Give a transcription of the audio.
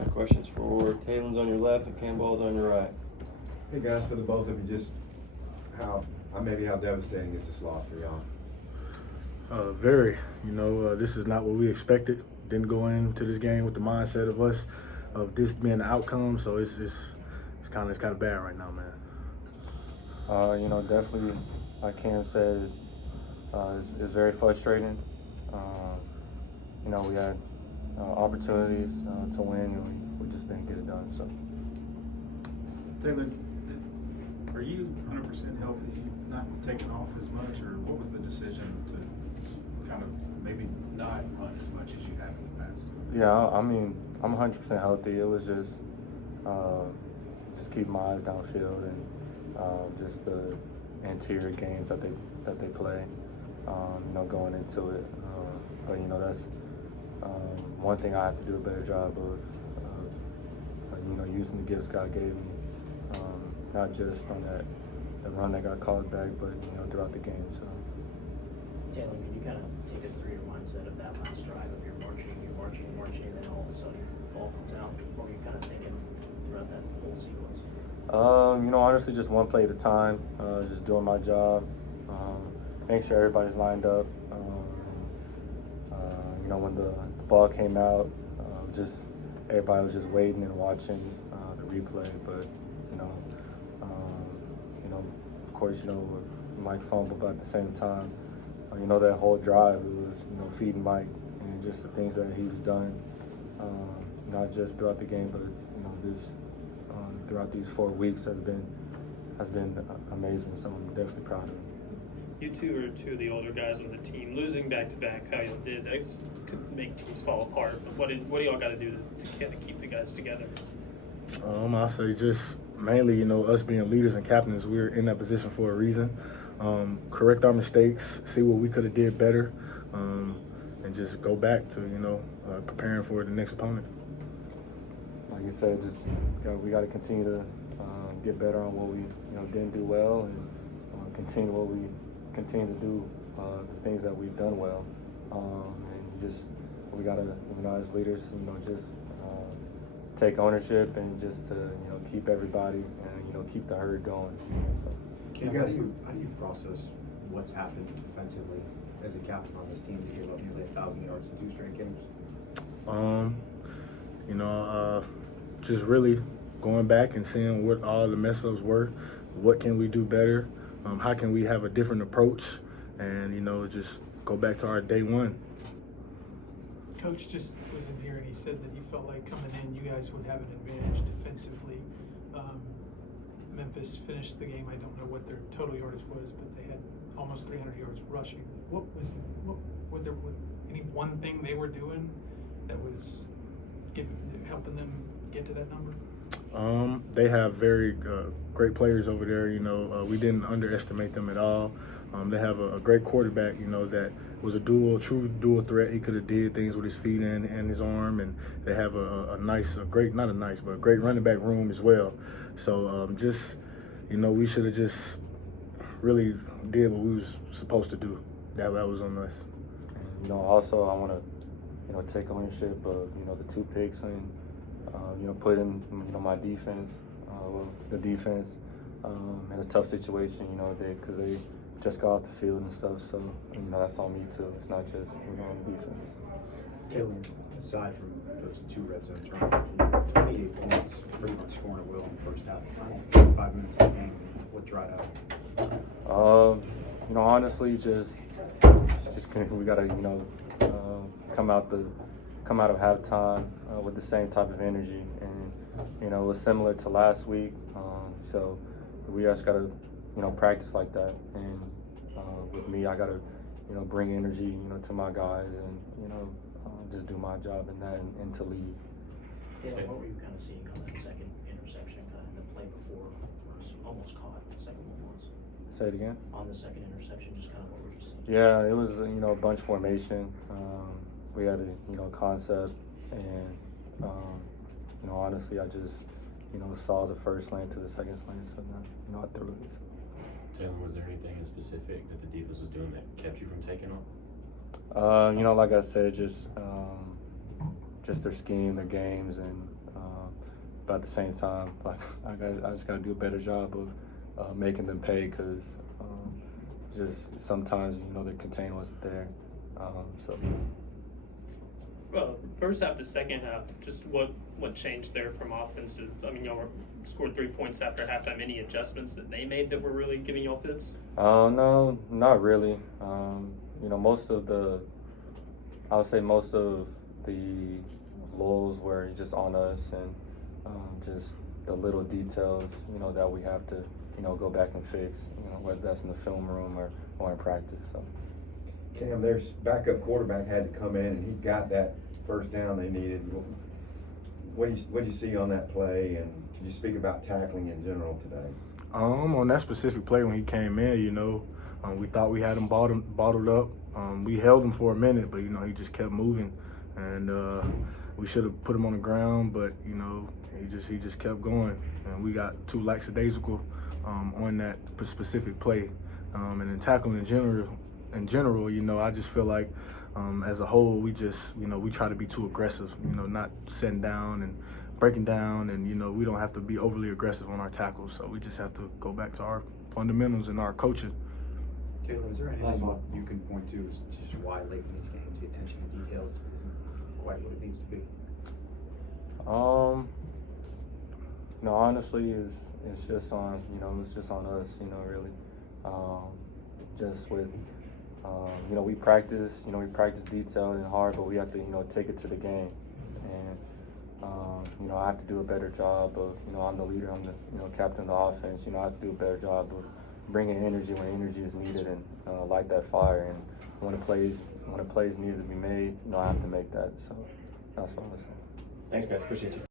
Got questions for Taylen's on your left and Campbell's on your right. Hey guys, for the both of you, just how devastating is this loss for y'all? Very. This is not what we expected. Didn't go into this game with the mindset of this being the outcome. So it's kind of bad right now, man. Definitely, like Cam said, is very frustrating. We had opportunities to win, and we just didn't get it done. So, Taylen, are you 100% healthy, not taking off as much, or what was the decision to kind of maybe not run as much as you have in the past? Yeah, I'm 100% healthy. It was just keeping my eyes downfield and just the interior games that they play. Going into it, but that's one thing I have to do a better job of. Using the gifts God gave me, not just on the run that got called back, but throughout the game. So, Taylen, can you kind of take us through your mindset of that last drive of you're marching, and then all of a sudden the ball comes out? What were you kind of thinking throughout that whole sequence? Honestly, just one play at a time, just doing my job, making sure everybody's lined up. When the ball came out, just everybody was just waiting and watching the replay. But of course, Mike fumbled, but at the same time, that whole drive, it was feeding Mike and just the things that he's done, not just throughout the game, but this throughout these 4 weeks has been amazing. So I'm definitely proud of him. You two are two of the older guys on the team. Losing back-to-back, how y'all did, that could make teams fall apart. But what do y'all got to do to kind of keep the guys together? I'll say just mainly, us being leaders and captains, we're in that position for a reason. Correct our mistakes, see what we could have did better, and just go back to, preparing for the next opponent. Like you said, we got to continue to get better on what we didn't do well, and continue to do the things that we've done well, and just we got to as leaders just take ownership and just to keep everybody and keep the herd going. Cam, how do you process what's happened defensively as a captain on this team to give up nearly 1,000 yards in 2 straight games? Just really going back and seeing what all the mess ups were. What can we do better? How can we have a different approach? And just go back to our day one. Coach just was in here and he said that he felt like coming in, you guys would have an advantage defensively. Memphis finished the game. I don't know what their total yardage was, but they had almost 300 yards rushing. What was there any one thing they were doing that was helping them get to that number? They have very great players over there. We didn't underestimate them at all. They have a great quarterback, that was a true dual threat. He could have did things with his feet and his arm, and they have a great running back room as well. So we should have just really did what we was supposed to do. That was on us. Also I want to take ownership of the 2 picks and put in my defense, the defense in a tough situation. Because they just got off the field and stuff. So that's on me too. It's not just on the defense. Taylen, aside from those 2 red zone turnovers, 88 points, pretty much scoring at will in the first half. 5 minutes of the game, what dried out? Honestly, just we gotta come out of halftime with the same type of energy, and it was similar to last week. So we just gotta practice like that, and with me, I gotta bring energy to my guys, and just do my job in that and to lead. Taylen, what were you kind of seeing on that second interception, kind of the play before was almost caught? The second one was. Say it again. On the second interception, just kind of what were you seeing? Yeah, it was bunch formation. We had a concept, and honestly, I just saw the first lane to the second lane, so I threw it. Taylen, was there anything in specific that the defense was doing that kept you from taking off? Like I said, just their scheme, their games, and but at the same time, like I just got to do a better job of making them pay because just sometimes the contain wasn't there. So. First half to second half, just what changed there from offensive? I mean, y'all scored 3 points after halftime. Any adjustments that they made that were really giving y'all fits? No, not really. I would say most of the lulls were just on us and just the little details, that we have to, go back and fix, whether that's in the film room or in practice. So. Cam, their backup quarterback had to come in, and he got that first down they needed. What do you see on that play, and could you speak about tackling in general today? On that specific play when he came in, we thought we had him bottled up. We held him for a minute, but he just kept moving, and we should have put him on the ground, but he just kept going, and we got too lackadaisical on that specific play, and then tackling in general, I just feel like as a whole we just we try to be too aggressive, not sitting down and breaking down, and we don't have to be overly aggressive on our tackles, so we just have to go back to our fundamentals and our coaching. Taylen, is there Last anything one. you can point to as just why late in these games the attention to detail just isn't quite what it needs to be? Honestly, it's just on us, really. Just with we practice detailed and hard, but we have to take it to the game, and I have to do a better job of I'm the leader, I'm the captain of the offense. I have to do a better job of bringing energy when energy is needed and light that fire, and when a plays needed to be made, I have to make that. So that's what I'm saying. Thanks, guys. Appreciate you.